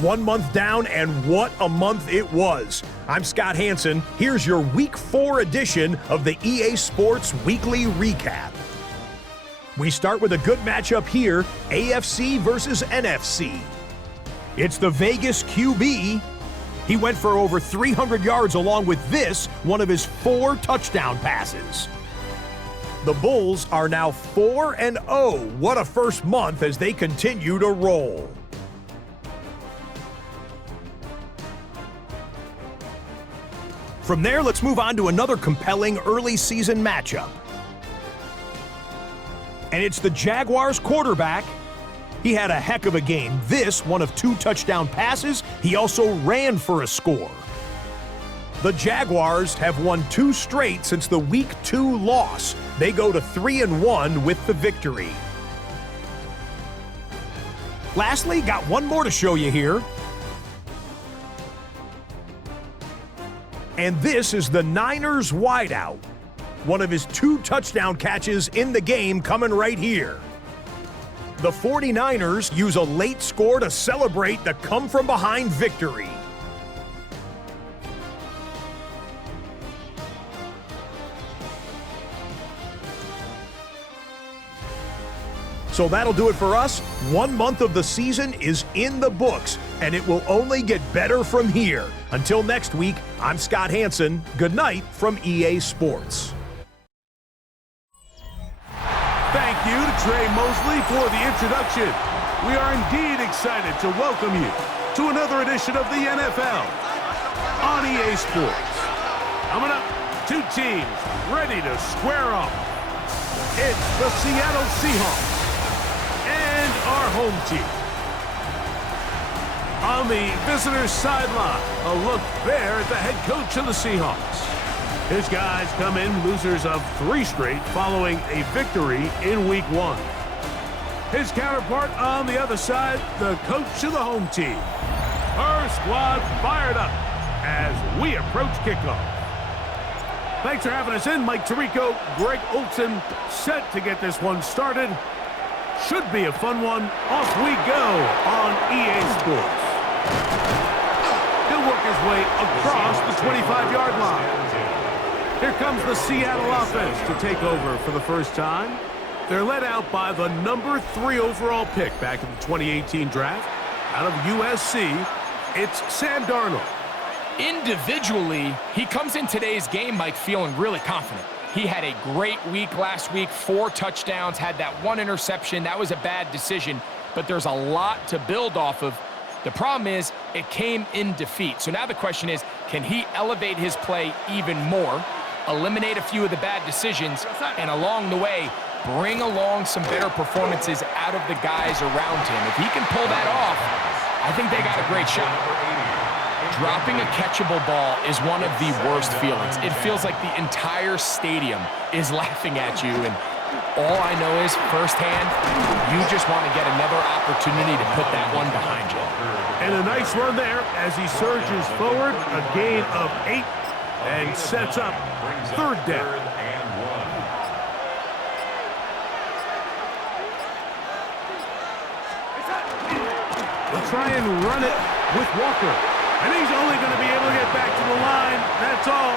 1 month down, and what a month it was. I'm Scott Hansen. Here's your Week 4 edition of the EA Sports Weekly Recap. We start with a good matchup here, AFC versus NFC. It's the Vegas QB. He went for over 300 yards along with this, one of his 4 touchdown passes. The Bulls are now 4-0. What a first month as they continue to roll. From there, let's move on to another compelling early season matchup. And it's the Jaguars quarterback. He had a heck of a game. This, one of 2 touchdown passes. He also ran for a score. The Jaguars have won 2 straight since the Week 2 loss. They go to 3-1 with the victory. Lastly, got one more to show you here. And this is the Niners wideout. One of his 2 touchdown catches in the game coming right here. The 49ers use a late score to celebrate the come-from-behind victory. So that'll do it for us. 1 month of the season is in the books, and it will only get better from here. Until next week, I'm Scott Hansen. Good night from EA Sports. Thank you to Trey Mosley for the introduction. We are indeed excited to welcome you to another edition of the NFL on EA Sports. Coming up, 2 teams ready to square off. It's the Seattle Seahawks and our home team. On the visitors' sideline, a look there at the head coach of the Seahawks. His guys come in losers of 3 straight following a victory in Week 1. His counterpart on the other side, the coach of the home team. Our squad fired up as we approach kickoff. Thanks for having us in, Mike Tirico, Greg Olson, set to get this one started. Should be a fun one. Off we go on EA Sports. He'll work his way across the 25-yard line. Here comes the Seattle offense to take over for the first time. They're led out by the number 3 overall pick back in the 2018 draft. Out of USC, it's Sam Darnold. Individually, he comes in today's game, Mike, feeling really confident. He had a great week last week, 4 touchdowns, had that 1 interception. That was a bad decision, but there's a lot to build off of. The problem is it came in defeat. So now the question is, can he elevate his play even more, eliminate a few of the bad decisions, and along the way, bring along some better performances out of the guys around him? If he can pull that off, I think they got a great shot. Dropping a catchable ball is one of the worst feelings. It feels like the entire stadium is laughing at you, and all I know is, firsthand, you just want to get another opportunity to put that one behind you. And a nice run there as he surges forward, a gain of 8, and sets up 3rd down. They'll try and run it with Walker. And he's only going to be able to get back to the line. That's all.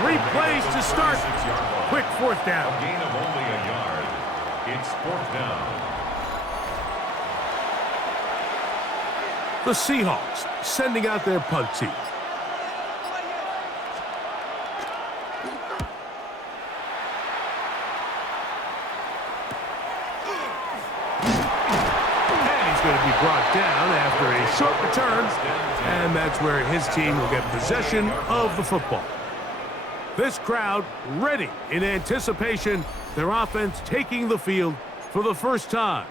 3 plays to start. Quick 4th down. Gain of only a yard. It's 4th down. The Seahawks sending out their punt team. Going to be brought down after a short return, and that's where his team will get possession of the football. This crowd ready in anticipation, their offense taking the field for the first time.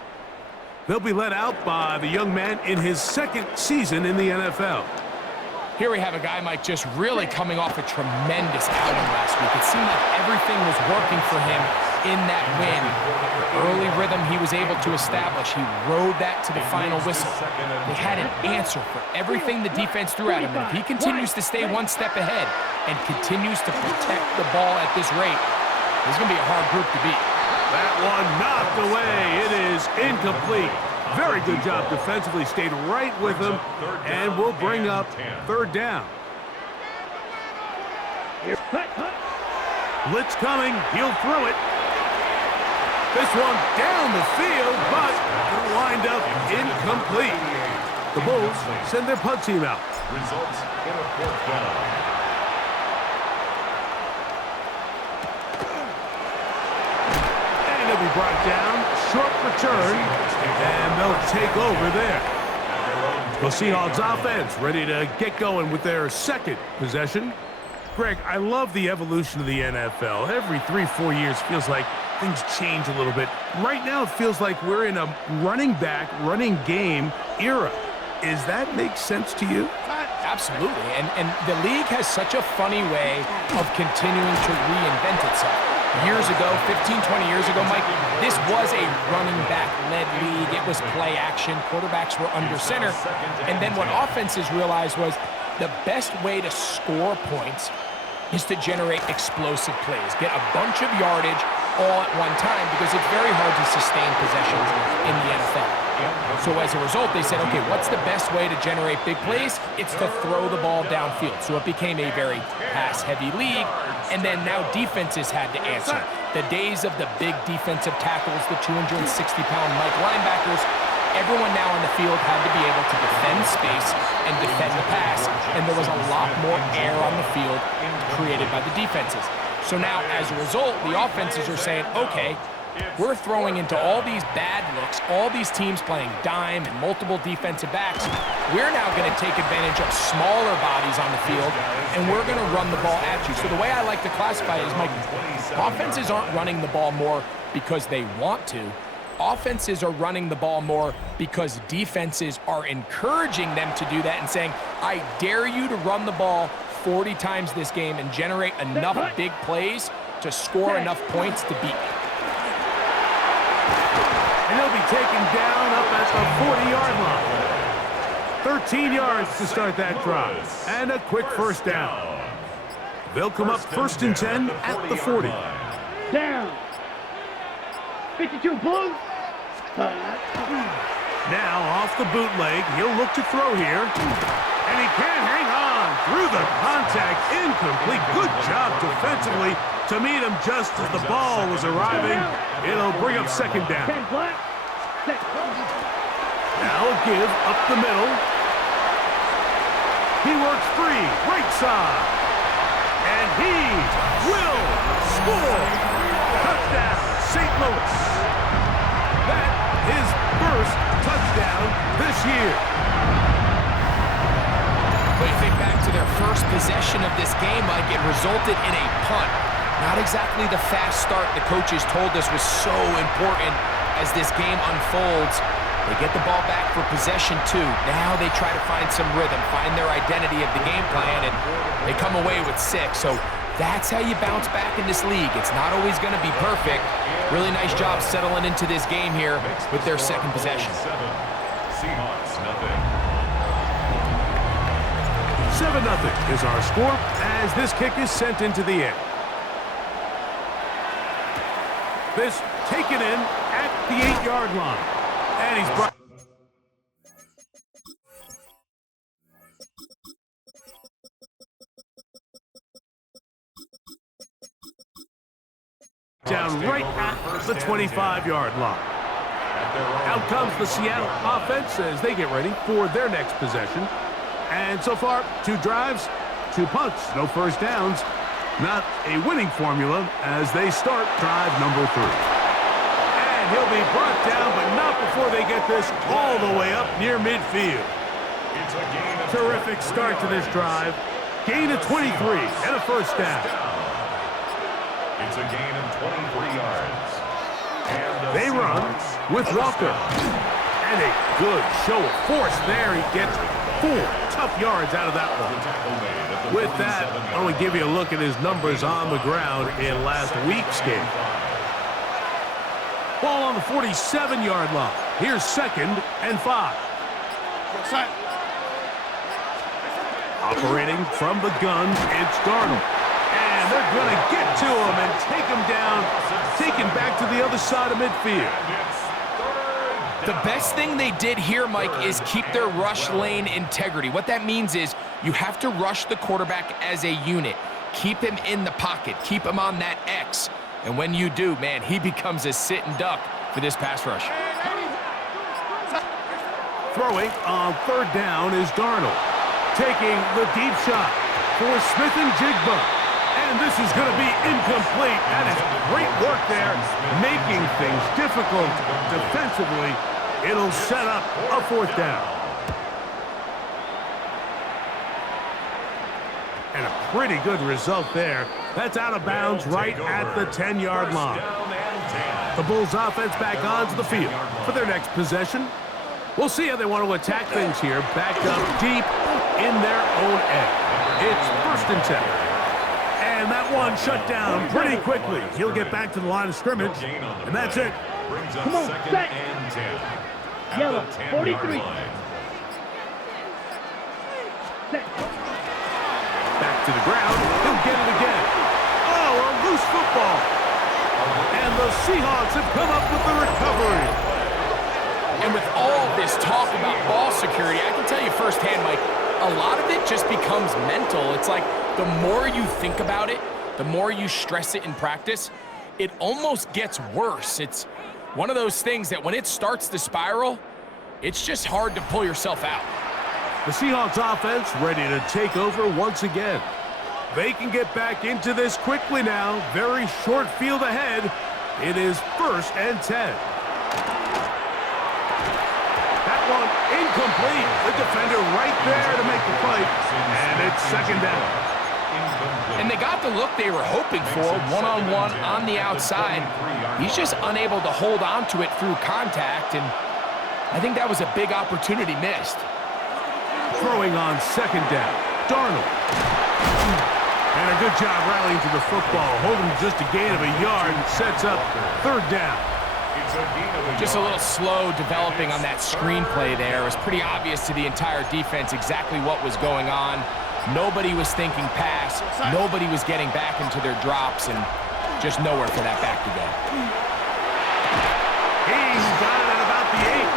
They'll be led out by the young man in his 2nd season in the NFL. Here we have a guy, Mike, just really coming off a tremendous outing last week. It seemed like everything was working for him in that win. Early rhythm he was able to establish. He rode that to the final whistle. They had an answer for everything the defense threw at him. And if he continues to stay 1 step ahead and continues to protect the ball at this rate, this is going to be a hard group to beat. That one knocked away. It is incomplete. Very good job defensively. Stayed right with him, and will bring up third down. Blitz coming. He'll throw it. This one down the field, but it'll wind up incomplete. The Bulls send their punt team out. Results in a fourth down. And it'll be brought down. Short return, and they'll take over there. The Seahawks offense ready to get going with their second possession. Greg, I love the evolution of the NFL. Every 3-4 years feels like things change a little bit. Right now it feels like we're in a running back, running game era. Does that make sense to you? Absolutely, and the league has such a funny way of continuing to reinvent itself. Years ago, 15, 20 years ago, Mike, this was a running back-led league. It was play action. Quarterbacks were under center. And then what offenses realized was the best way to score points is to generate explosive plays. Get a bunch of yardage all at one time because it's very hard to sustain possessions in the NFL. So as a result, they said, okay, what's the best way to generate big plays? It's to throw the ball downfield. So it became a very pass-heavy league. And then now defenses had to answer. The days of the big defensive tackles, the 260-pound Mike linebackers, everyone now on the field had to be able to defend space and defend the pass. And there was a lot more air on the field created by the defenses. So now, as a result, the offenses are saying, okay, we're throwing into all these bad looks, all these teams playing dime and multiple defensive backs. We're now going to take advantage of smaller bodies on the field, and we're going to run the ball at you. So the way I like to classify it is, Mike, offenses aren't running the ball more because they want to. Offenses are running the ball more because defenses are encouraging them to do that and saying, I dare you to run the ball 40 times this game and generate enough big plays to score enough points to beat me. And he'll be taken down up at the 40-yard line. 13 yards to start that drive. And a quick first down. They'll come up first and 10 at the 40. Down. 52 blue. Now off the bootleg, he'll look to throw here. And he can't hang on through the contact. Incomplete. Good job defensively to meet him just as the ball was arriving. It'll bring up second down. Now a give up the middle. He works free, right side. And he will score. Touchdown, St. Louis. That is first touchdown this year. But you think back to their first possession of this game, Mike, it resulted in a punt. Not exactly the fast start the coaches told us was so important as this game unfolds. They get the ball back for possession 2. Now they try to find some rhythm, find their identity of the game plan, and they come away with 6. So that's how you bounce back in this league. It's not always going to be perfect. Really nice job settling into this game here with their second possession. Seahawks, nothing. 7-0 is our score as this kick is sent into the air. This taken in at the 8-yard line. And he's brought down right at the 25-yard line. Out comes the Seattle offense as they get ready for their next possession. And so far, 2 drives, 2 punts, no first downs. Not a winning formula as they start drive number 3. And he'll be brought down, but not before they get this all the way up near midfield. Terrific start to this drive. Gain of 23 and a first down. It's a gain of 23 yards. They run with Walker. And a good show of force there. He gets 4 tough yards out of that one. With that, I want to give you a look at his numbers on the ground in last week's game. Ball on the 47-yard line. Here's 2nd and 5. Operating from the gun, it's Darnold. And they're going to get to him and take him down, take him back to the other side of midfield. The best thing they did here, Mike, is keep their rush lane integrity. What that means is you have to rush the quarterback as a unit. Keep him in the pocket. Keep him on that X. And when you do, man, he becomes a sit and duck for this pass rush. Throwing on third down is Darnold. Taking the deep shot for Smith and Jigba. And this is going to be incomplete. That is great work there, making things difficult defensively. It'll set up a fourth down. And a pretty good result there. That's out of bounds right at the 10-yard line. The Bulls offense back onto the field for their next possession. We'll see how they want to attack things here. Backed up deep in their own end. It's 1st and 10. And that one shut down pretty quickly. He'll get back to the line of scrimmage, and that's it. Come on, set. Yellow, 43. Set. Back to the ground. He'll get it again. Oh, a loose football. And the Seahawks have come up with the recovery. And with all this talk about ball security, I can tell you firsthand, Mike, a lot of it just becomes mental. It's like the more you think about it, the more you stress it in practice, it almost gets worse. It's one of those things that when it starts to spiral, it's just hard to pull yourself out. The Seahawks offense ready to take over once again. They can get back into this quickly now. Very short field ahead. It is 1st and 10. That one incomplete. The defender right there to make the play. And it's 2nd down. And they got the look they were hoping for, one-on-one on the outside. He's just unable to hold on to it through contact, and I think that was a big opportunity missed. Throwing on 2nd down, Darnold. And a good job rallying to the football, holding just a gain of a yard, and sets up 3rd down. Just a little slow developing on that screenplay there. It was pretty obvious to the entire defense exactly what was going on. Nobody was thinking pass. Nobody was getting back into their drops, and just nowhere for that back to go. He's got it at about the 8.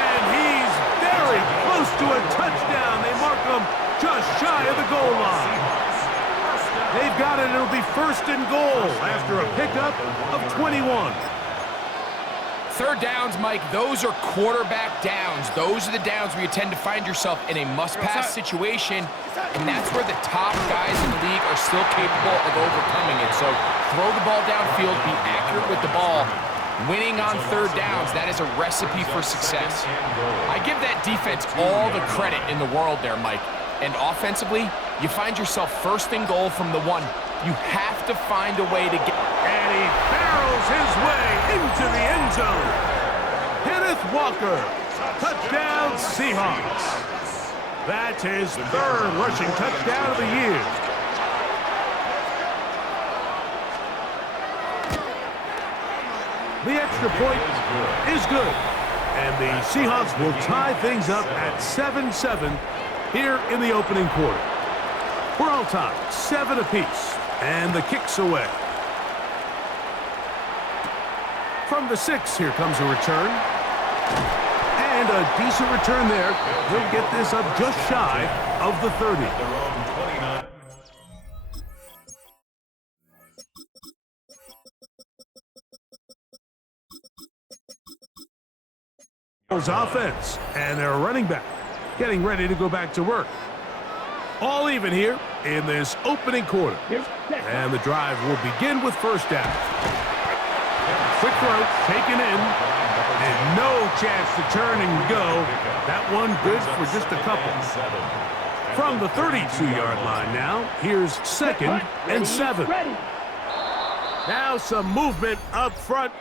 And he's very close to a touchdown. They mark him just shy of the goal line. They've got it. It'll be 1st and goal after a pickup of 21. 3rd downs, Mike, those are quarterback downs. Those are the downs where you tend to find yourself in a must-pass situation, and that's where the top guys in the league are still capable of overcoming it. So throw the ball downfield, be accurate with the ball. Winning on 3rd downs, that is a recipe for success. I give that defense all the credit in the world there, Mike. And offensively, you find yourself 1st and goal from the 1. You have to find a way to get... And he barrels his way into the end zone. Kenneth Walker, touchdown Seahawks. That's his 3rd rushing touchdown of the year. The extra point is good. And the Seahawks will tie things up at 7-7 here in the opening quarter. We're all tied, 7 apiece. And the kick's away. From the 6, here comes a return. And a decent return there. He'll get this up just shy of the 30. Offense, and their running back getting ready to go back to work. All even here in this opening quarter. And the drive will begin with 1st down. Quick throw, taken in, and no chance to turn and go. That one good for just a couple. From the 32-yard line now, here's 2nd and 7. Now some movement up front.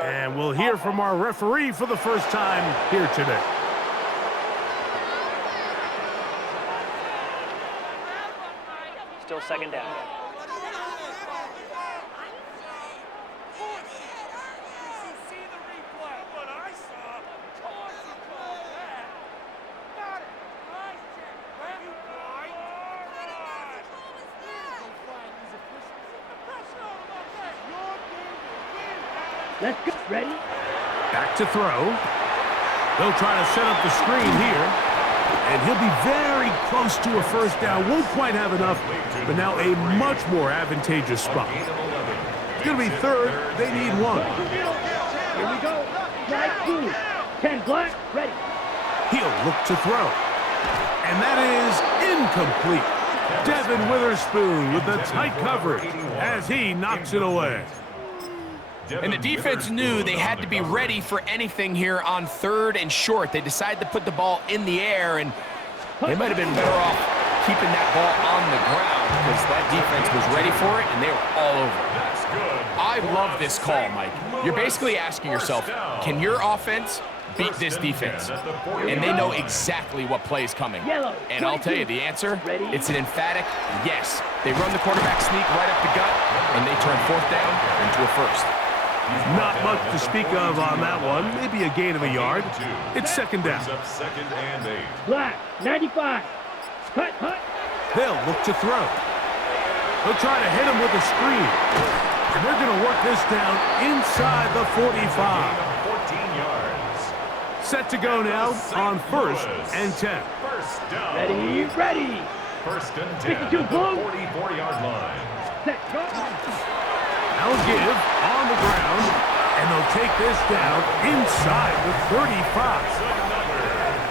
And we'll hear from our referee for the first time here today. Still 2nd down. Let's go. Ready? Back to throw. They'll try to set up the screen here. And he'll be very close to a first down. Won't quite have enough, but now a much more advantageous spot. It's going to be third. They need one. Here we go. Strike 2. 10 black, ready. He'll look to throw. And that is incomplete. Devin Witherspoon with the tight coverage as he knocks it away. And the defense knew they had to be ready for anything here on 3rd and short. They decided to put the ball in the air, and they might have been better off keeping that ball on the ground because that defense was ready for it, and they were all over it. I love this call, Mike. You're basically asking yourself, can your offense beat this defense? And they know exactly what play is coming. And I'll tell you the answer, it's an emphatic yes. They run the quarterback sneak right up the gut, and they turn 4th down into a first. Not much to speak of on that one. Maybe a gain of a yard. It's 2nd down. Black, 95. Cut. They'll look to throw. They'll try to hit him with a screen. And they're going to work this down inside the 45. Set to go now on 1st and 10. Ready. 1st and 10. 52 blue. 44-yard line. Set, go. They'll give on the ground, and they'll take this down inside the 35.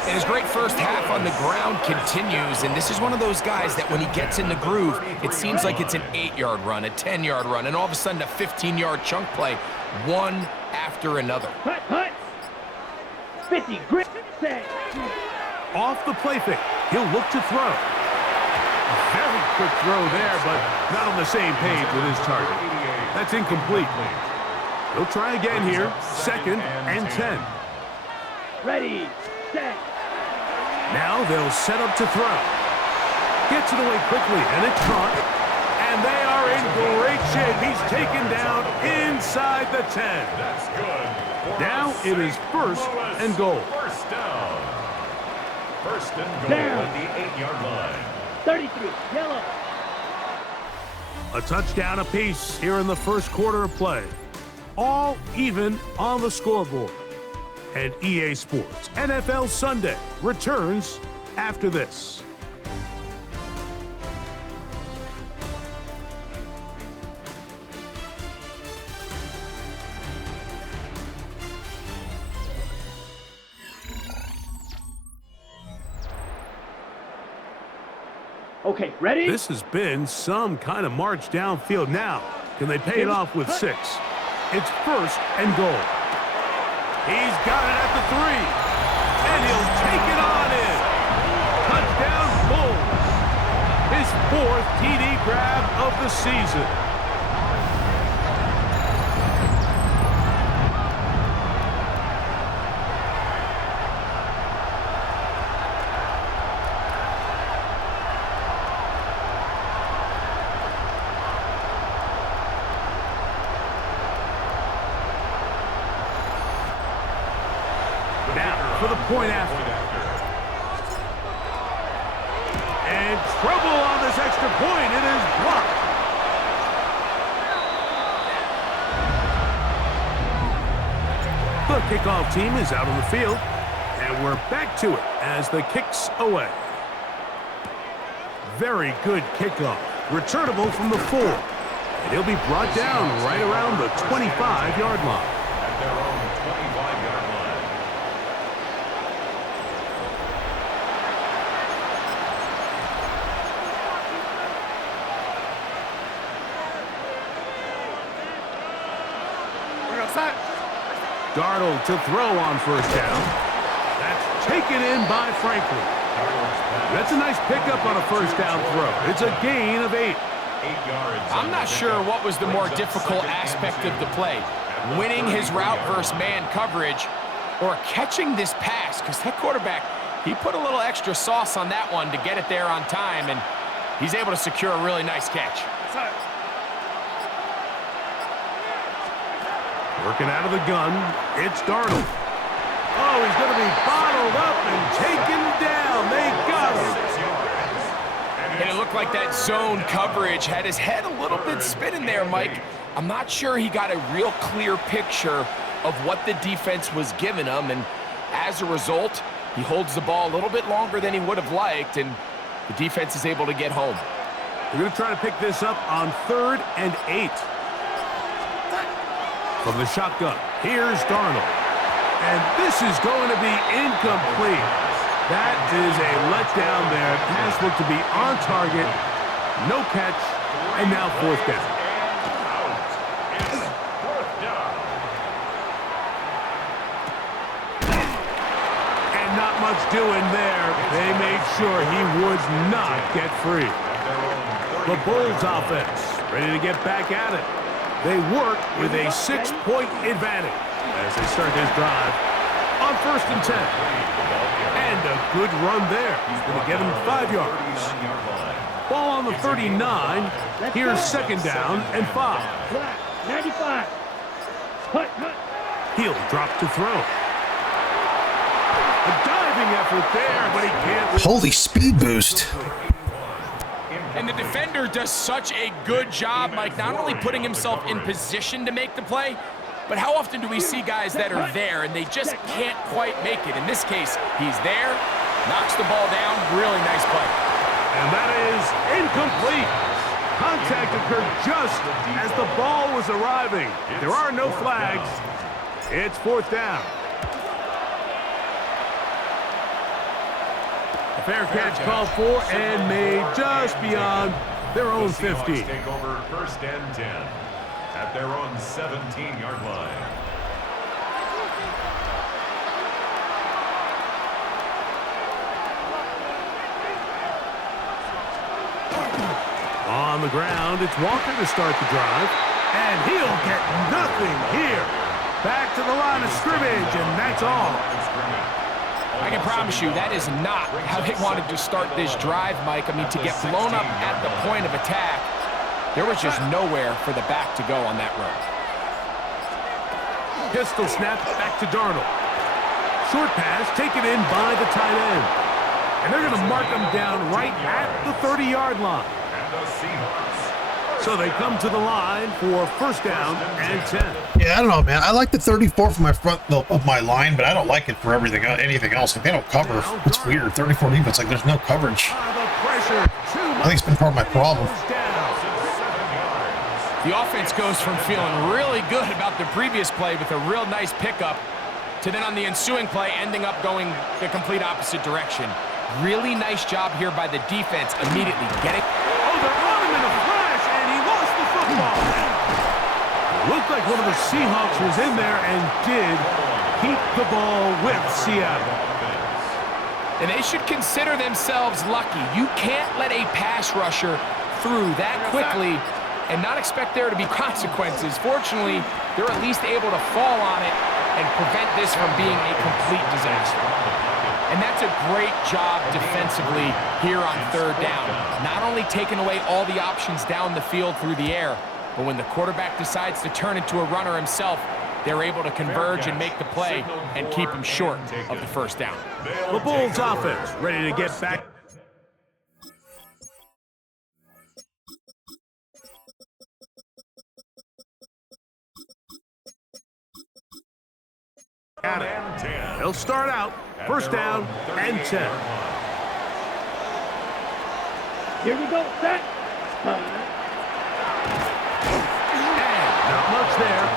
And his great first half on the ground continues, and this is one of those guys that when he gets in the groove, it seems like it's an 8-yard run, a 10-yard run, and all of a sudden a 15-yard chunk play, one after another. Cut. 50, grip, set. Off the play fake, he'll look to throw. A very quick throw there, but not on the same page with his target. That's incomplete. They'll try again here, 2nd and 10. Ready, set. Now they'll set up to throw. Gets it away quickly, and it's caught. And they are in great shape. He's taken down inside the 10. That's good. Now it is 1st and goal. 1st down. 1st and goal Down. at the 8-yard line. 33, yellow. A touchdown apiece here in the first quarter of play. All even on the scoreboard. And EA Sports NFL Sunday returns after this. Okay, ready? This has been some kind of march downfield. Now, can they pay it off with 6? It's 1st and goal. He's got it at the 3, and he'll take it on in. Touchdown, Bull. His 4th TD grab of the season. Now for the point after. And trouble on this extra point. It is blocked. The kickoff team is out on the field. And we're back to it as the kick's away. Very good kickoff. Returnable from the 4. And he'll be brought down right around the 25-yard line. At their own 25-yard line. Darnold to throw on first down. That's taken in by Franklin. That's a nice pickup on a first down throw. It's a gain of 8. 8 yards. I'm not sure what was the more difficult aspect of the play, winning his route versus man coverage or catching this pass, because that quarterback, he put a little extra sauce on that one to get it there on time, and he's able to secure a really nice catch. Working out of the gun, it's Darnold. Oh, he's going to be bottled up and taken down. They got him. And it looked like that zone coverage had his head a little bit spinning there, Mike. I'm not sure he got a real clear picture of what the defense was giving him, and As a result, he holds the ball a little bit longer than he would have liked, and the defense is able to get home. They're going to try to pick this up on 3rd and 8. From the shotgun, here's Darnold. And this is going to be incomplete. That is a letdown there. Pass looked to be on target. No catch. And now 4th down. And not much doing there. They made sure he would not get free. The Bulls offense ready to get back at it. They work with a 6-point advantage as they start this drive on 1st and 10. And a good run there. He's going to get him 5 yards. Ball on the 39. Here's 2nd down and 5. 95. Cut. He'll drop to throw. A diving effort there, but he can't. Holy speed boost. And the defender does such a good job, Mike, not only putting himself in position to make the play, but how often do we see guys that are there and they just can't quite make it? In this case, he's there, knocks the ball down, really nice play. And that is incomplete. Contact occurred just as the ball was arriving. There are no flags. It's 4th down. A fair catch called for and made just beyond their own 50. Take over 1st and 10 at their own 17-yard line. On the ground, it's Walker to start the drive. And he'll get nothing here. Back to the line of scrimmage, and that's all. I can promise you that is not how they wanted to start this drive, Mike. I mean, to get blown up at the point of attack, there was just nowhere for the back to go on that run. Pistol snap back to Darnold. Short pass taken in by the tight end. And they're going to mark him down right at the 30-yard line. And the Seahawks. So they come to the line for 1st down and 10. Yeah, I don't know, man. I like the 34 for my front of my line, but I don't like it for anything else. Like, they don't cover. It's weird. 34 defense, like, there's no coverage. I think it's been part of my problem. The offense goes from feeling really good about the previous play with a real nice pickup to then on the ensuing play ending up going the complete opposite direction. Really nice job here by the defense immediately getting... Oh, they're on him in a flash, and he lost the football. It looked like one of the Seahawks was in there and did keep the ball with Seattle. And they should consider themselves lucky. You can't let a pass rusher through that quickly and not expect there to be consequences. Fortunately, they're at least able to fall on it and prevent this from being a complete disaster. And that's a great job defensively here on 3rd down. Not only taking away all the options down the field through the air, but when the quarterback decides to turn into a runner himself, they're able to converge and make the play and keep him short of the 1st down. The Bulls offense ready to get back. At it. They'll start out 1st down and 10. Here we go. Set. And not much there.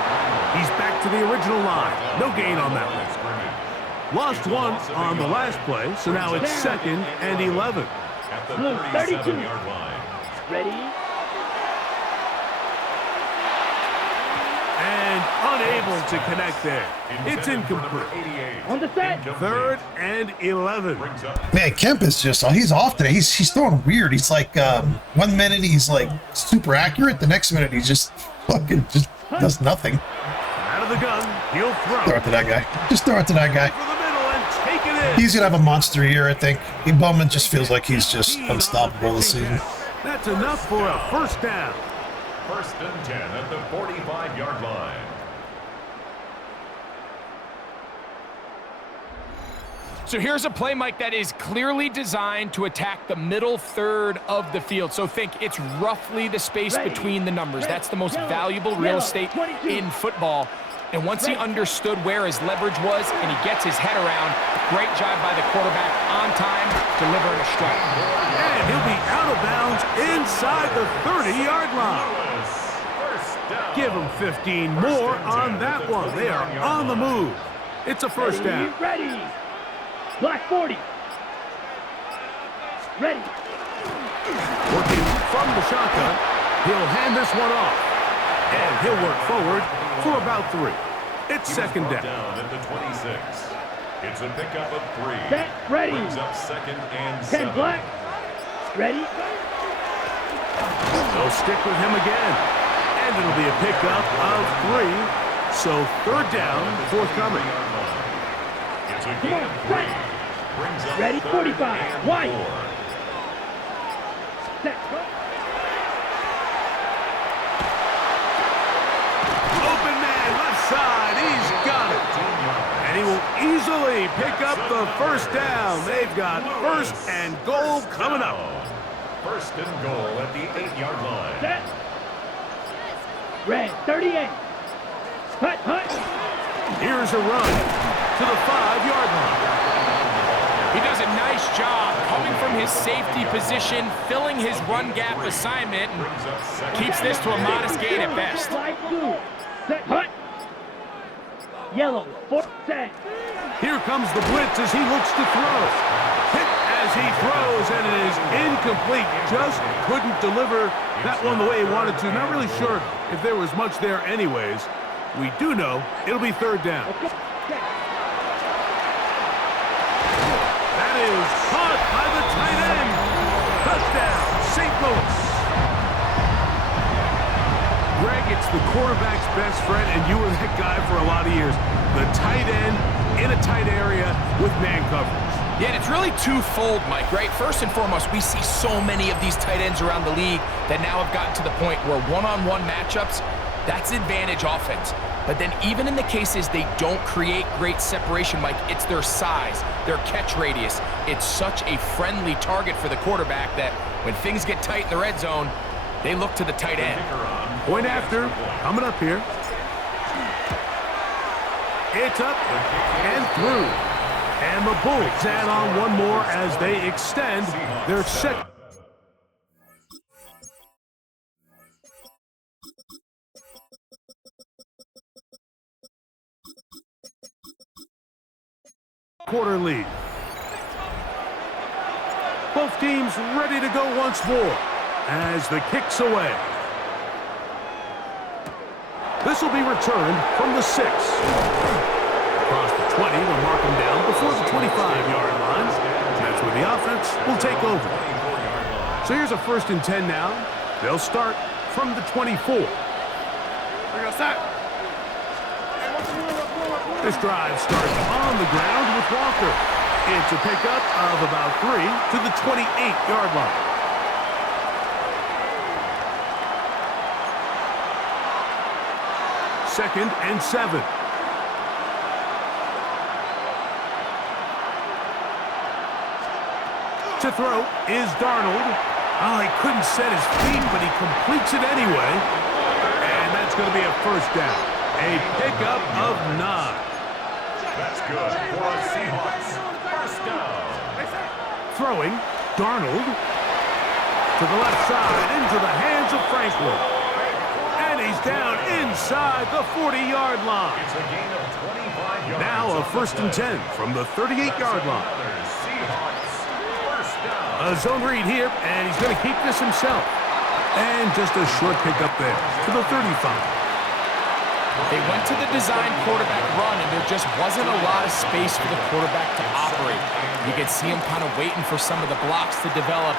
He's back to the original line. No gain on that one. Lost one on the last play, so now it's 2nd and 11. At the Blue 32. 37-yard line. Ready. And unable to connect there. It's incomplete. On the set. 3rd and 11. Man, Kemp is just, he's off today. He's throwing weird. He's like, 1 minute he's like super accurate. The next minute he's just fucking just does nothing. Out of the gun, he'll throw. Throw it to that guy. Just throw it to that guy. For the middle and take it in. He's going to have a monster year, I think. Bowman just feels like he's just unstoppable this season. That's enough for a 1st down. 1st and 10 at the 45-yard line. So here's a play, Mike, that is clearly designed to attack the middle 3rd of the field. So think it's roughly the space between the numbers. That's the most valuable real estate in football. And once he understood where his leverage was and he gets his head around, great job by the quarterback on time, delivering a strike. And he'll be out of bounds inside the 30-yard line. Give him 15 more on that one. They are on the move. It's a first down. Ready. Black 40. Ready. Working from the shotgun, he'll hand this one off. And he'll work forward for about 3. It's second down. At the 26. It's a pickup of 3. Set. Ready. Brings up second and 10 7. black. Ready. They'll stick with him again. And it'll be a pickup of 3. So third down, forthcoming. It's a gain of 3. Brings up Ready. 45. 4. White. Set. Go. Open man, left side. He's got it. And he will easily pick up the first down. They've got first and goal coming up. First and goal at the 8-yard line. Set. Red 38. Hut, hut. Here's a run to the 5-yard line. He does a nice job coming from his safety position, filling his run gap assignment, and keeps this to a modest gain at best. Flag blue. Set. Hut. Yellow. 4. Set. Here comes the blitz as he looks to throw. Hit as he throws, and it is incomplete. Just couldn't deliver that one the way he wanted to. Not really sure if there was much there anyways. We do know it'll be third down. That is caught by the tight end. Touchdown, St. Louis. Greg, it's the quarterback's best friend, and you were that guy for a lot of years. The tight end in a tight area with man coverage. Yeah, and it's really twofold, Mike, right? First and foremost, we see so many of these tight ends around the league that now have gotten to the point where one-on-one matchups, that's advantage offense. But then even in the cases they don't create great separation, Mike, it's their size, their catch radius. It's such a friendly target for the quarterback that when things get tight in the red zone, they look to the tight end. Point after, coming up here. It's up and through. And the Bulls add on one more as they extend their second. Quarter lead. Both teams ready to go once more as the kick's away. This will be returned from the 6. Across the 20, they'll mark him down before the 25-yard line. That's where the offense will take over. So here's a first and 10 now. They'll start from the 24. This drive starts on the ground with Walker. It's a pickup of about 3 to the 28-yard line. Second and 7. To throw is Darnold. Oh, he couldn't set his feet, but he completes it anyway. And that's going to be a first down. A pickup of 9. That's good for a Seahawks. First down. Throwing, Darnold to the left side into the hands of Franklin. And he's down inside the 40-yard line. It's a gain of 25 yards. Now a first and 10 from the 38-yard line. Seahawks. First down. A zone read here, and he's going to keep this himself. And just a short pickup there to the 35. They went to the design quarterback run, and there just wasn't a lot of space for the quarterback to operate. You could see him kind of waiting for some of the blocks to develop.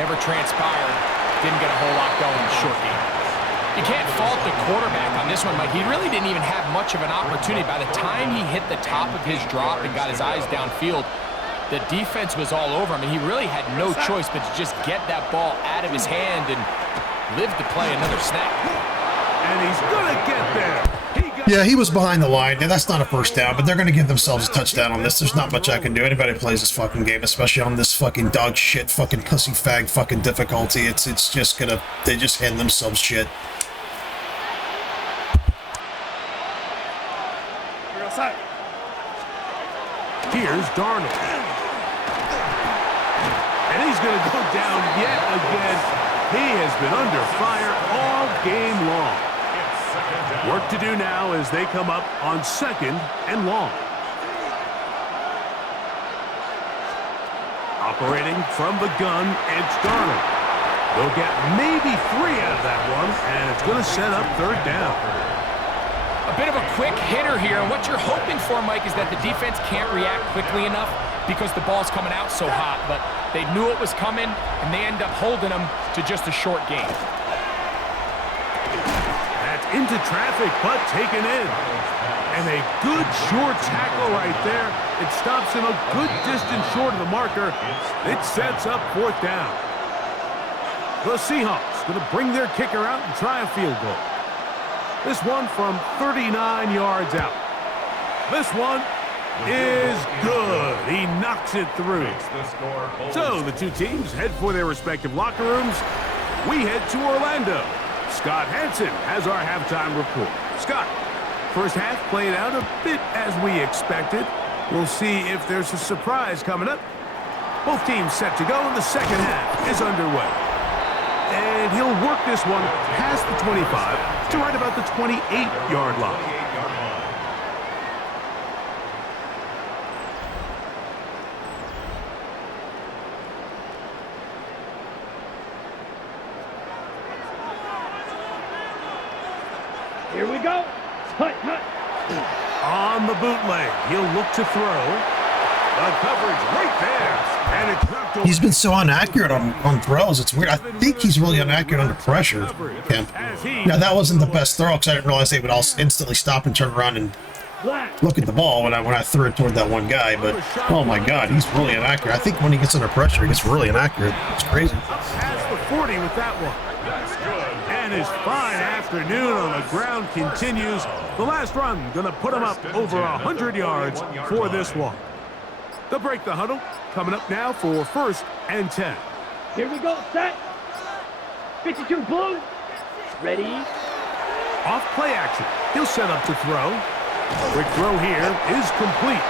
Never transpired. Didn't get a whole lot going in the short game. You can't fault the quarterback on this one, Mike. He really didn't even have much of an opportunity. By the time he hit the top of his drop and got his eyes downfield, the defense was all over him, and he really had no choice but to just get that ball out of his hand and live to play another snap. And he's going to get there. Yeah, he was behind the line. Yeah, that's not a first down, but they're going to give themselves a touchdown on this. There's not much I can do. Anybody who plays this fucking game, especially on this fucking dog shit, fucking pussy fag fucking difficulty, it's just gonna, they just hand themselves shit. Here's Darnold. And he's going to go down yet again. He has been under fire all game long. Work to do now as they come up on 2nd and long. Operating from the gun, it's Darnold. They'll get maybe 3 out of that one, and it's going to set up 3rd down. A bit of a quick hitter here, and what you're hoping for, Mike, is that the defense can't react quickly enough because the ball's coming out so hot, but they knew it was coming, and they end up holding them to just a short gain. That's into traffic, but taken in. And a good short tackle right there. It stops him a good distance short of the marker. It sets up 4th down. The Seahawks going to bring their kicker out and try a field goal. This one from 39 yards out. This one is good. He knocks it through. So the two teams head for their respective locker rooms. We head to Orlando. Scott Hansen has our halftime report. Scott, first half played out a bit as we expected. We'll see if there's a surprise coming up. Both teams set to go, and the second half is underway. And he'll work this one past the 25 to right about the 28-yard line. Here we go. Hut, hut. On the bootleg, he'll look to throw. The coverage right there. And it's knocked over. He's been so inaccurate on throws. It's weird. I think he's really inaccurate under pressure, Kemp. Now, that wasn't the best throw because I didn't realize they would all instantly stop and turn around and look at the ball when I threw it toward that one guy. But, oh, my God, he's really inaccurate. I think when he gets under pressure, he gets really inaccurate. It's crazy. Past the 40 with that one. And his fine afternoon on the ground continues. The last run going to put him up over 100 yards for this one. They'll break the huddle. Coming up now for 1st and 10. Here we go. Set. 52 blue. Ready. Off play action. He'll set up to throw. Quick throw here is complete.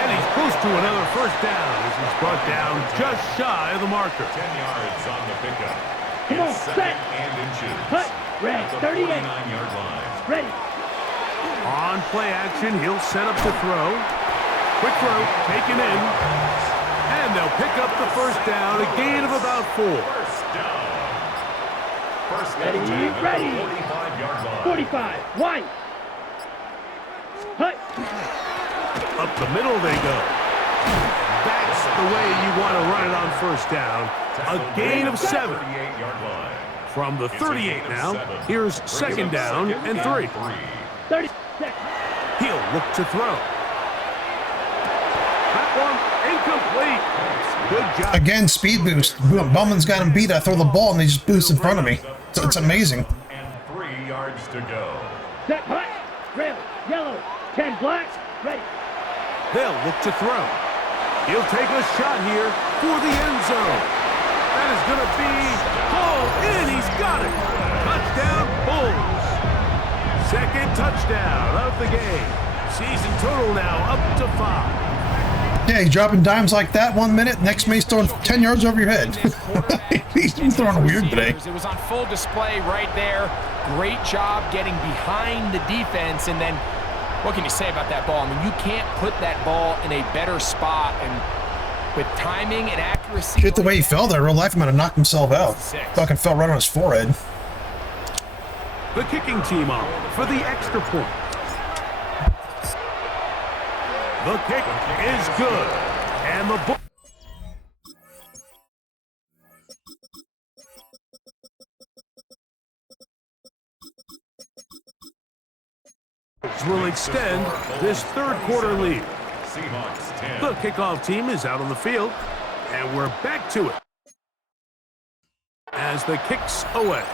And he's close to another 1st down as he's brought down just shy of the marker. 10 yards on the pickup. Come on, set. And inches. Hut. Red. 38. 39-yard line. Ready. On play action, he'll set up to throw. Quick throw, taken in. And they'll pick up the 1st down, a gain of about 4. First Ready. down, Ready. 45-yard line. 45. Wide. Hut. Up the middle they go. That's the way you want to run it on 1st down. A gain of 7. 38-yard line. From the 38 now, here's 2nd down and 3. 36. He'll look to throw. That one incomplete. Good job. Again, speed boost. Bowman's got him beat. I throw the ball, and they just boost in front of me. It's amazing. And 3 yards to go. Set. Hut. Rail. Yellow. 10 black. Ready. They'll look to throw. He'll take a shot here for the end zone. That is going to be hauled in. He's got it. Touchdown, Bulls. 2nd touchdown of the game. Season total now up to 5. Yeah, he's dropping dimes like that 1 minute. Next minute, he's throwing 10 yards over your head. He's been throwing weird today. It was on full display right there. Great job getting behind the defense, and then what can you say about that ball? I mean, you can't put that ball in a better spot, and with timing and accuracy. Shit, the way he fell there, real life, he might have knocked himself out. Fucking fell right on his forehead. The kicking team on for the extra point. The kick is good, and the ball will extend this 3rd quarter lead. Seahawks 10. The kickoff team is out on the field, and we're back to it as the kicks away.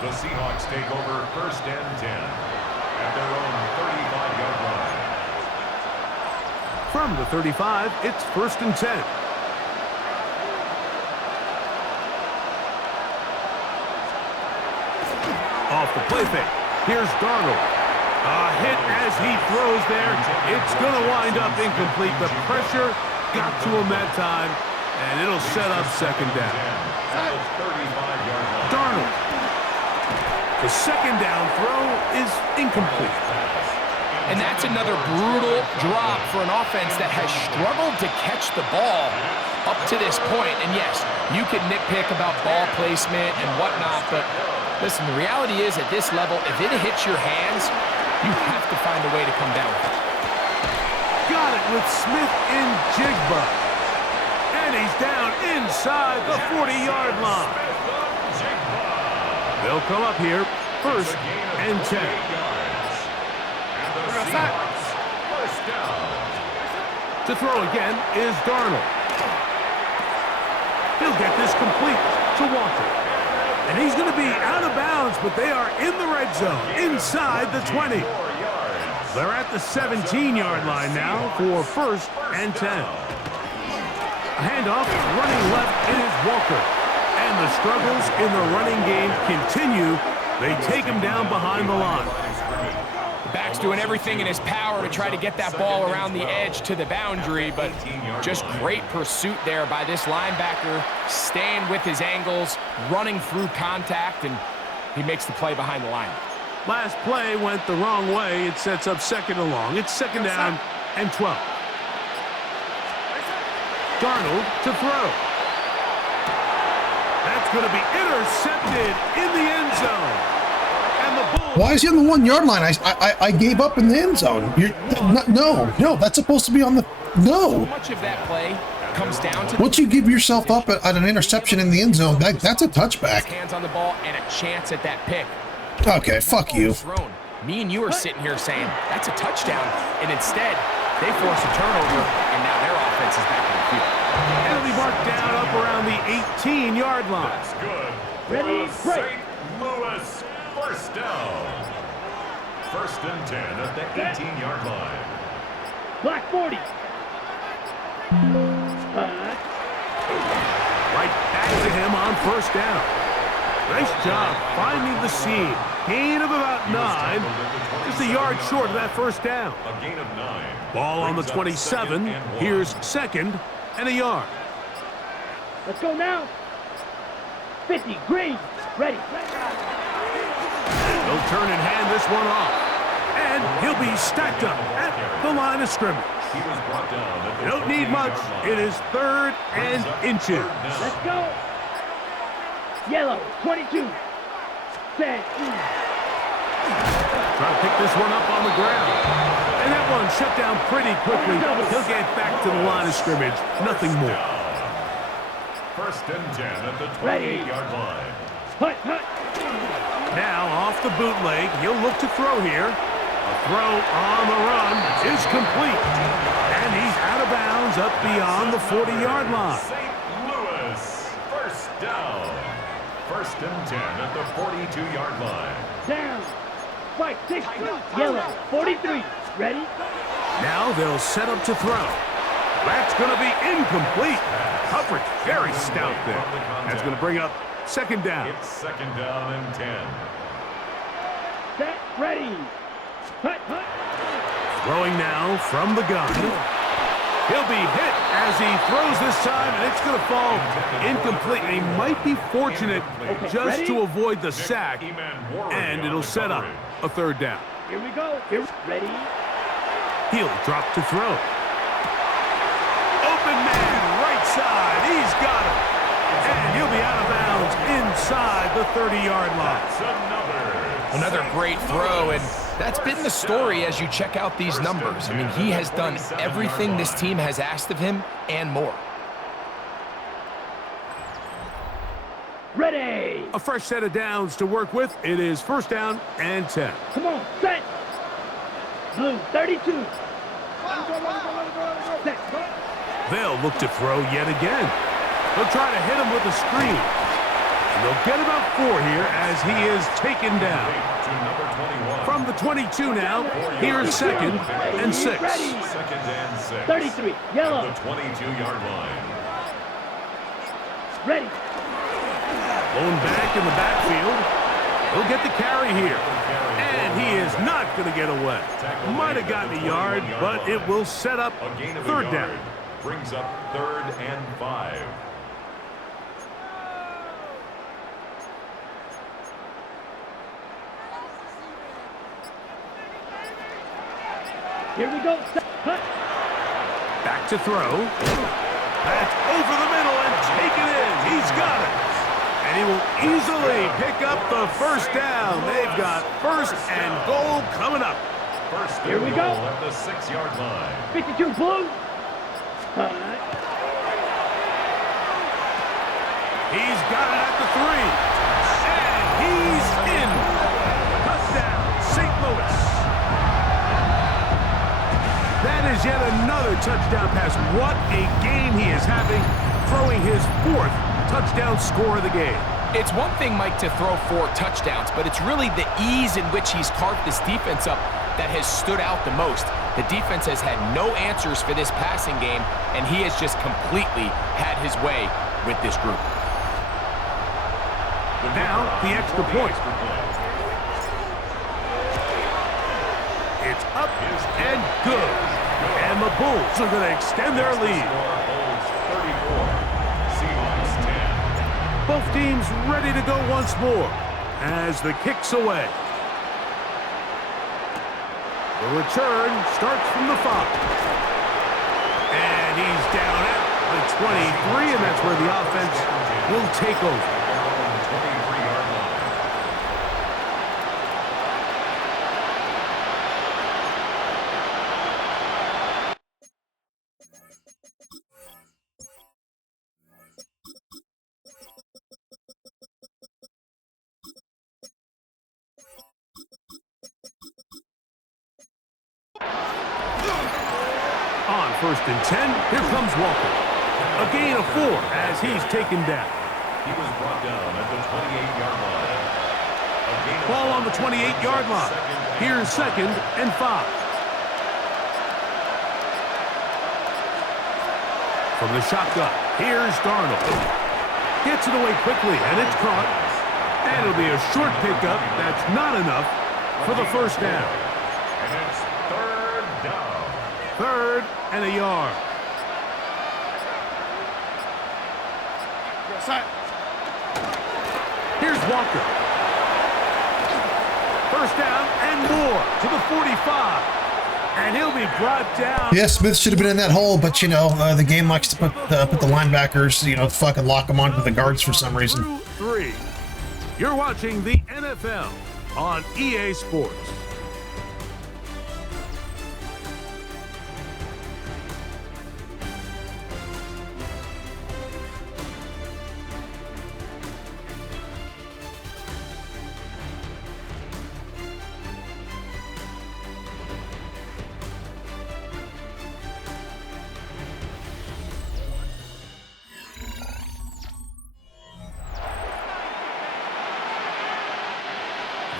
The Seahawks take over 1st and 10 at their own 35-yard line. From the 35, it's 1st and 10. Off the play fake. Here's Darnold. A hit as he throws there. It's going to wind up incomplete. The pressure got to him that time, and it'll set up second down. Darnold. The second down throw is incomplete. And that's another brutal drop for an offense that has struggled to catch the ball up to this point. And yes, you can nitpick about ball placement and whatnot, but listen, the reality is at this level, if it hits your hands, you have to find a way to come down with it. Got it with Smith in Jigba. And he's down inside the 40-yard line. They'll come up here, 1st and 10. To throw again is Darnold. He'll get this complete to Walker. And he's going to be out of bounds, but they are in the red zone, inside the 20. They're at the 17-yard line now for 1st and 10. A handoff, running left is Walker. And the struggles in the running game continue. They take him down behind the line. Back's doing everything in his power to try to get that ball around the edge to the boundary, but just great pursuit there by this linebacker, staying with his angles, running through contact, and he makes the play behind the line. Last play went the wrong way. It sets up 2nd and long. It's 2nd down and 12. Darnold to throw. That's going to be intercepted in the end zone. And the Bulls... Why is he on the 1-yard line? I gave up in the end zone. No, that's supposed to be on the... No. So much of that play comes down to... Once you give yourself up at an interception in the end zone, that's a touchback. Hands on the ball and a chance at that pick. Okay, fuck you. Me and you are sitting here saying, that's a touchdown. And instead, they force a turnover, and now their offense is back in the field. It'll be marked down up around the 18-yard line. That's good. Ready, break. St. Louis, 1st down. 1st and 10 at the 18-yard line. Black 40. Right back to him on 1st down. Nice job finding the seam. Gain of about 9. Just a yard short of that 1st down. A gain of 9. Ball on the 27. Here's 2nd and a yard. Let's go now. 50, green, ready. He'll turn and hand this one off. And he'll be stacked up at the line of scrimmage. He was brought down at the Don't need much. It is 3rd and inches. Let's go. Yellow, 22. Set. Try to pick this one up on the ground. And that one shut down pretty quickly. He'll get back to the line of scrimmage. Nothing more. 1st and 10 at the 28-yard line. Hut, hut. Now off the bootleg. He'll look to throw here. A throw on the run is complete. And he's out of bounds up beyond the 40-yard line. St. Louis, 1st down. 1st and 10 at the 42-yard line. Down. 5, 6, yellow, 43. Ready? Now they'll set up to throw. That's going to be incomplete. Coverage very stout there. That's going to bring up 2nd down. It's 2nd down and 10. Set, ready. Hut, hut. Throwing now from the gun. He'll be hit as he throws this time, and it's going to fall incomplete. He might be fortunate just to avoid the sack, and it'll set up a 3rd down. Here we go. Here, ready. He'll drop to throw. Open man, right side. He's got him. And he'll be out of bounds inside the 30-yard line. Another great throw, and that's been the story as you check out these numbers. I mean, he has done everything this team has asked of him and more. Ready. A fresh set of downs to work with. It is 1st down and 10. Come on, set. Blue, 32. Set. They'll look to throw yet again. They'll try to hit him with a screen. And they'll get about 4 here as he is taken down. From the 22 now, here's 2nd and 6. 2nd and 6. 33, yellow. The 22-yard line. Ready. Blown back in the backfield. He'll get the carry here. And he is not going to get away. Might have gotten a yard, but it will set up third down. Brings up 3rd and 5. Here we go. Cut. Back to throw. That's over the middle and taken in. He's got it. And he will easily pick up the first down. They've got 1st and goal coming up. Here we go. At the 6-yard line. 52 blue. He's got it at the 3. And he's in. Touchdown, St. Louis. That is yet another touchdown pass. What a game he is having, throwing his 4th touchdown score of the game. It's one thing, Mike, to throw 4 touchdowns, but it's really the ease in which he's carved this defense up that has stood out the most. The defense has had no answers for this passing game, and he has just completely had his way with this group. Now, the extra point. It's up and good. And the Bulls are going to extend their lead. Seahawks 10. Both teams ready to go once more as the kick's away. The return starts from the 5. And he's down at the 23, and that's where the offense will take over. On 1st and 10, here comes Walker. A gain of 4 as he's taken down. He was brought down at the 28-yard line. Ball on the 28-yard line. Here's 2nd and 5. From the shotgun, here's Darnold. Gets it away quickly, and it's caught. And it'll be a short pickup. That's not enough for the first down. And it's 3rd down. 3rd and a yard. Here's Walker. First down and more to the 45. And he'll be brought down. Yeah, Smith should have been in that hole, but, you know, the game likes to put the linebackers, you know, fucking lock them onto the guards for some reason. 3. You're watching the NFL on EA Sports.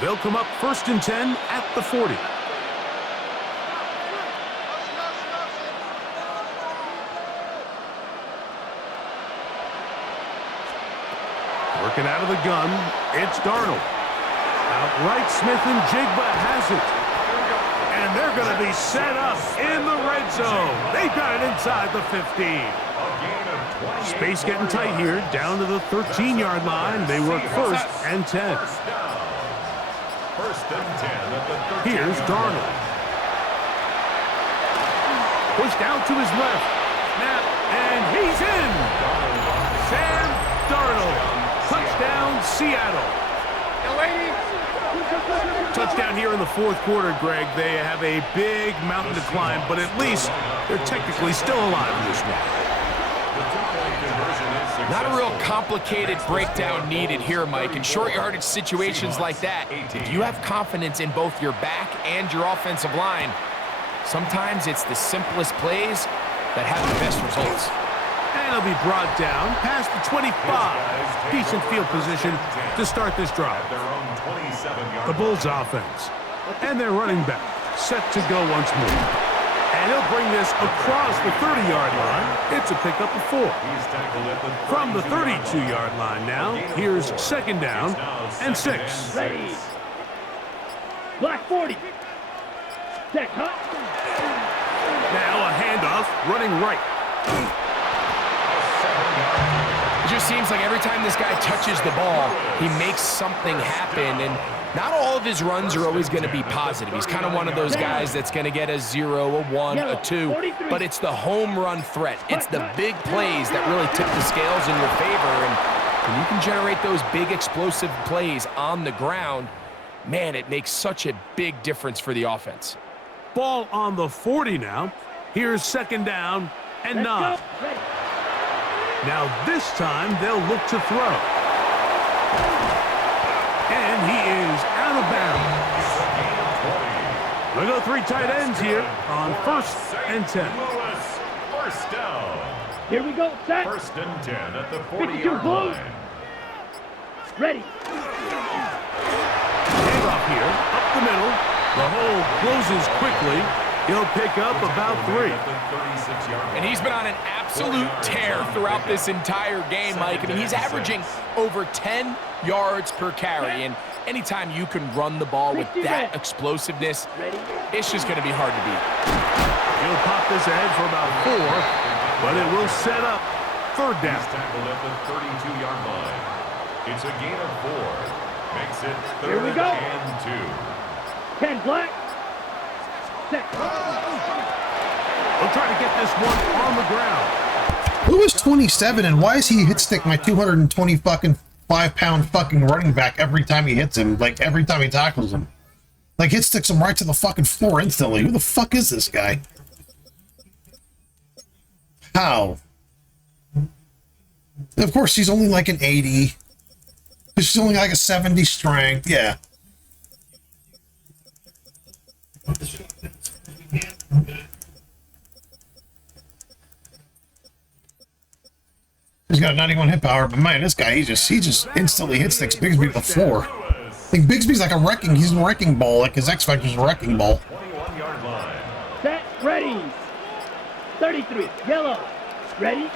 They'll come up 1st and 10 at the 40. Working out of the gun, it's Darnold. Outright, Smith and Jigba has it. And they're going to be set up in the red zone. They've got it inside the 15. Space getting tight here, down to the 13-yard line. They work 1st and 10. 1st and 10 at the 13. Here's Darnold. Pushed out to his left. Snap, and he's in. Sam Darnold. Touchdown, Seattle. Touchdown here in the 4th quarter, Greg. They have a big mountain to climb, but at least they're technically still alive in this one. Not a real complicated breakdown needed here, Mike. In short yardage situations like that, if you have confidence in both your back and your offensive line, sometimes it's the simplest plays that have the best results. And he'll be brought down past the 25. Decent field position to start this drive. The Bulls offense and their running back set to go once more. And he'll bring this across the 30-yard line. It's a pickup of 4. He's tackled at the From the 32-yard line now, here's 2nd down and 6. Ready. Black 40. Set, hut. Now a handoff, running right. It just seems like every time this guy touches the ball, he makes something happen, and not all of his runs are always going to be positive. He's kind of one of those guys that's going to get a 0, a 1, a 2, but it's the home run threat. It's the big plays that really tip the scales in your favor, and when you can generate those big explosive plays on the ground, man, it makes such a big difference for the offense. Ball on the 40 now. Here's 2nd down and 9. Now this time they'll look to throw. And he is out of bounds. We'll go 3 tight ends here on 1st and 10. First down. Here we go, set. 1st and 10 at the 52 40-yard Blues. line. Ready. Handoff here, up the middle. The hole closes quickly. He'll pick up about 3. And he's been on an absolute tear throughout this entire game, Mike. I mean, he's averaging over 10 yards per carry, and anytime you can run the ball with that explosiveness, it's just going to be hard to beat. He'll pop this ahead for about 4, but it will set up 3rd down. He's tackled at the 32-yard line. It's a gain of 4. Makes it 3rd and 2. 10 black. Set. We'll try to get this one on the ground. Who is 27 and why is he hit stick my 220 fucking 5-pound fucking running back every time he hits him? Like every time he tackles him. Like hit sticks him right to the fucking floor instantly. Who the fuck is this guy? How? Of course he's only like an 80. He's only like a 70 strength. Yeah. He's got 91 hit power, but man, this guy, he just instantly hit sticks Bigsby to the floor. I think Bigsby's like he's a wrecking ball, like his X Factor's a wrecking ball. 21-yard line. Set, ready. 33, yellow. Ready.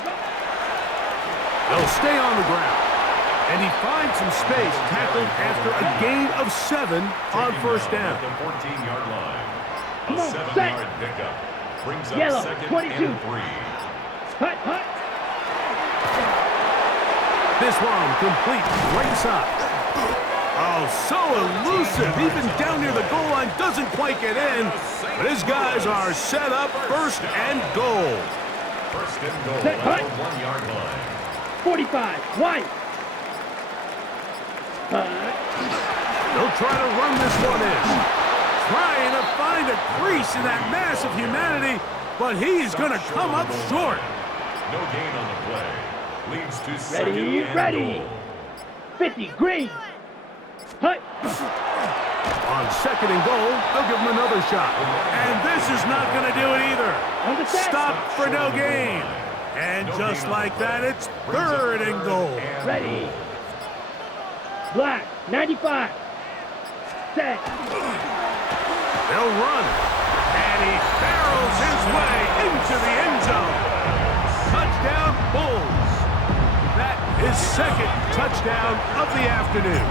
They'll stay on the ground. And he finds some space, tackled after a gain of 7 on 1st down. The 14-yard line. A Come on, 7-yard pickup brings up Yellow, 2nd 22. and 3. Hut, hut. This one complete right side. Oh, so elusive. Even down near the goal line, doesn't quite get in. But his guys are set up 1st and goal. 1st and goal Set, at hut. the 1-yard line. 45, white. They'll try to run this one in. Trying to find a crease in that mass of humanity, but he's going to come up short. No gain on the play. Leads to 2nd Ready, and ready. goal. 50, green. Hut. On 2nd and goal, they'll give him another shot. And this is not going to do it either. On the set. Stop for no gain. And just like that, it's 3rd and goal. Ready. Black, 95. Set. They'll run. And he barrels his way into the end zone. Touchdown, Bulls. That is 2nd touchdown of the afternoon.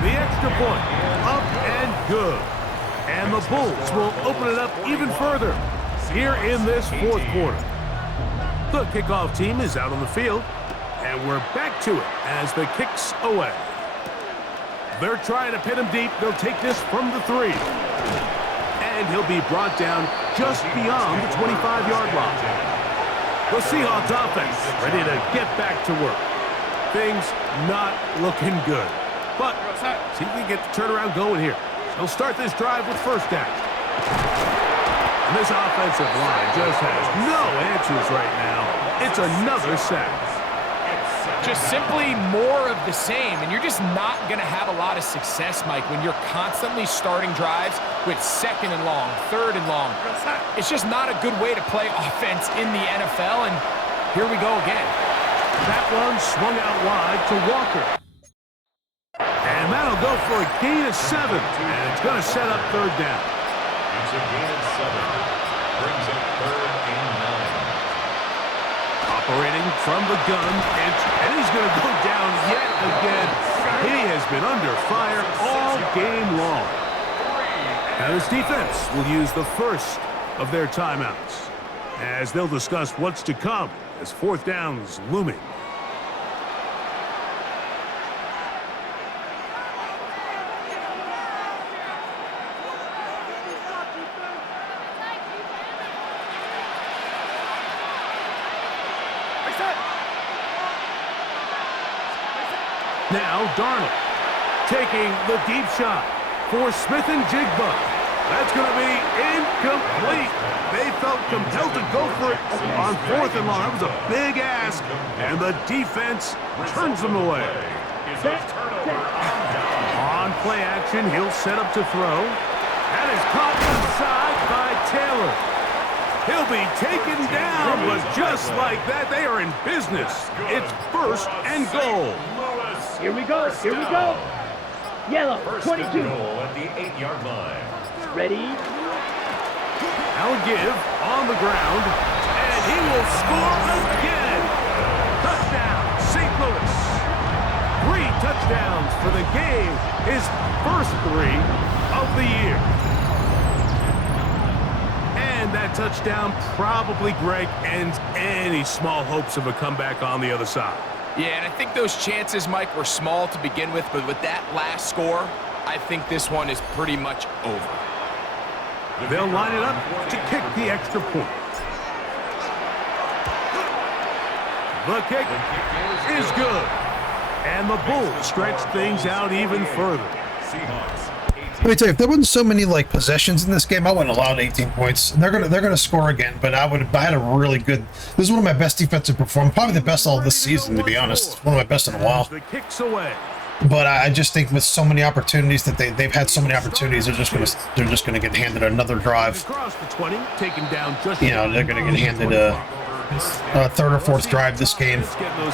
The extra point, up and good. And the Bulls will open it up even further here in this 4th quarter. The kickoff team is out on the field, and we're back to it as the kick's away. They're trying to pin him deep. They'll take this from the 3. And he'll be brought down just beyond the 25-yard line. The Seahawks offense ready to get back to work. Things not looking good. But see if we can get the turnaround going here. They'll start this drive with 1st down. And this offensive line just has no answers right now. It's another sack. Just simply more of the same, and you're just not going to have a lot of success, Mike, when you're constantly starting drives with 2nd and long, 3rd and long. It's just not a good way to play offense in the NFL, and here we go again. That one swung out wide to Walker. And that'll go for a gain of 7, and it's going to set up 3rd down. It's a gain of 7. Brings up 3rd and 9. Operating from the gun, and he's going to go down yet again. He has been under fire all game long. Now this defense will use the first of their timeouts as they'll discuss what's to come as 4th down's looming. Now Darnold taking the deep shot for Smith and Jigba. That's going to be incomplete. They felt compelled to go for it on 4th and long. That was a big ask, and the defense turns them away. On play action, he'll set up to throw. That is caught inside by Taylor. He'll be taken down, but just like that, they are in business. It's 1st and goal. Here we go. Here we go. Yellow, 22. First and goal at the 8-yard line. Ready? Now give on the ground, and he will score again. Touchdown, St. Louis. 3 touchdowns for the game. His first 3 of the year. And that touchdown probably, Greg, ends any small hopes of a comeback on the other side. Yeah, and I think those chances, Mike, were small to begin with, but with that last score, I think this one is pretty much over. They'll line it up to kick the extra point. The kick is good. And the Bulls stretch things out even further. Let me tell you, if there wasn't so many like possessions in this game, I wouldn't have allowed 18 points. And they're gonna score again, but I had a really good. This is one of my best defensive performances, probably the best all of this season, to be honest. It's one of my best in a while. The kicks away. But I just think with so many opportunities that they've had so many opportunities, they're just gonna get handed another drive. Across the 20, taken down just You know, they're gonna get handed a 3rd or 4th drive this game,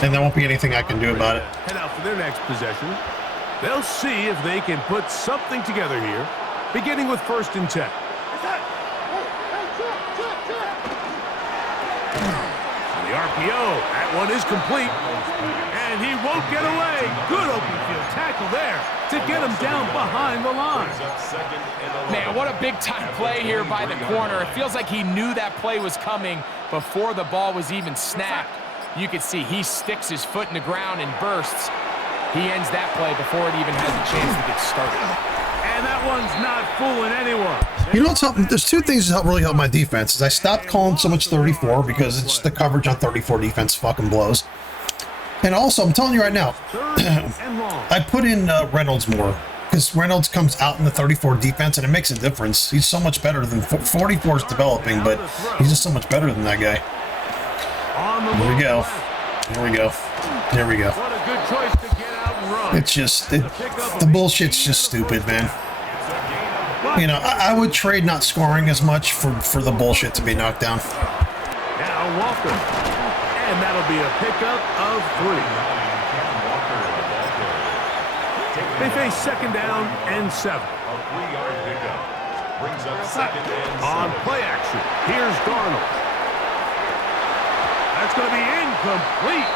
and there won't be anything I can do about it. Head out for their next possession. They'll see if they can put something together here, beginning with 1st and 10. The RPO, that one is complete, and he won't get away. Good open field tackle there to get him down behind the line. Man, what a big-time play here by the corner. It feels like he knew that play was coming before the ball was even snapped. You can see he sticks his foot in the ground and bursts. He ends that play before it even has a chance to get started. And that one's not fooling anyone. You know what's helping? There's 2 things that really help my defense. Is I stopped calling so much 34 because it's the coverage on 34 defense fucking blows. And also, I'm telling you right now, I put in Reynolds more because Reynolds comes out in the 34 defense and it makes a difference. He's so much better than 44 is developing, but he's just so much better than that guy. Here we go. Here we go. Here we go. What a good choice to get out and run. It's just, the bullshit's just stupid, man. You know, I would trade not scoring as much for the bullshit to be knocked down. Now Walker. And that'll be a pickup of 3. They face 2nd down and 7. A 3-yard pickup. Brings up 2nd and 7. On play action, here's Darnold. That's going to be incomplete.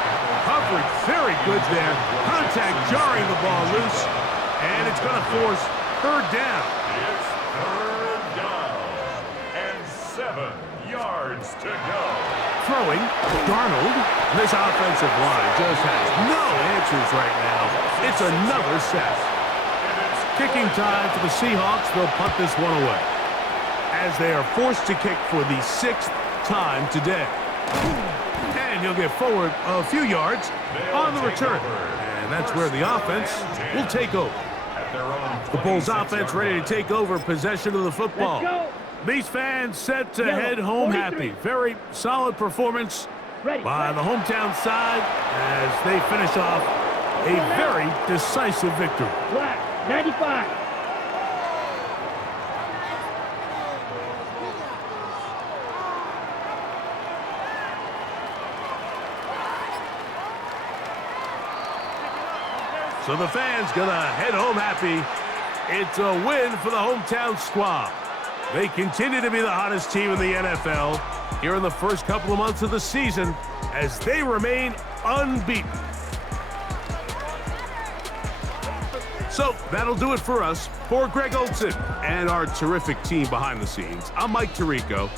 Coverage very good there. Contact jarring the ball loose. And it's going to force 3rd down. It's 3rd down. And 7 yards to go. Throwing, Darnold. This offensive line just has no answers right now. It's another sack. Kicking time for the Seahawks. They'll punt this one away, as they are forced to kick for the 6th time today. And he'll get forward a few yards on the return. And that's where the offense will take over. The Bulls offense ready to take over possession of the football. These fans set to head home happy. Very solid performance by the hometown side as they finish off a very decisive victory. Black, 95. So the fans gonna head home happy. It's a win for the hometown squad. They continue to be the hottest team in the NFL here in the first couple of months of the season as they remain unbeaten. So that'll do it for us. For Greg Olson and our terrific team behind the scenes, I'm Mike Tirico.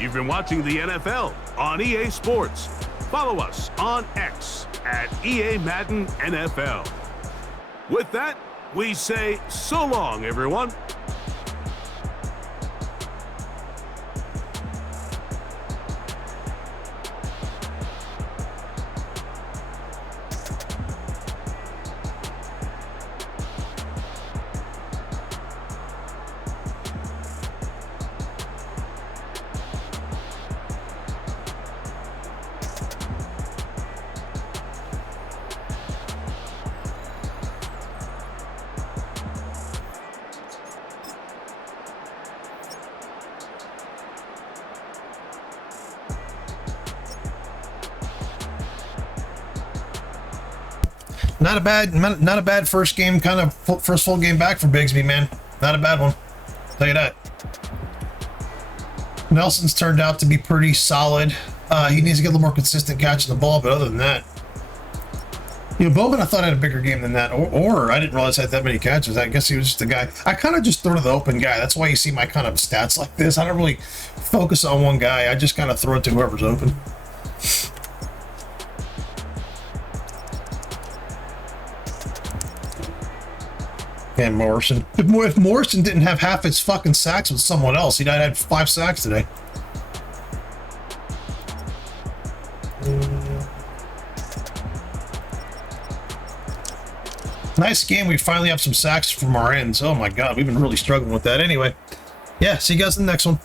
You've been watching the NFL on EA Sports. Follow us on X at EA Madden NFL. With that, we say so long, everyone. Not a bad first game, kind of first full game back for Bigsby, man. Not a bad one. Tell you that. Nelson's turned out to be pretty solid. He needs to get a little more consistent catching the ball, but other than that, you know, Bowman I thought had a bigger game than that, or I didn't realize he had that many catches. I guess he was just a guy. I kind of just throw to the open guy. That's why you see my kind of stats like this. I don't really focus on one guy. I just kind of throw it to whoever's open. And Morrison. If Morrison didn't have half his fucking sacks with someone else, he'd had 5 sacks today. Nice game. We finally have some sacks from our ends. Oh my god, we've been really struggling with that. Anyway, yeah, see you guys in the next one.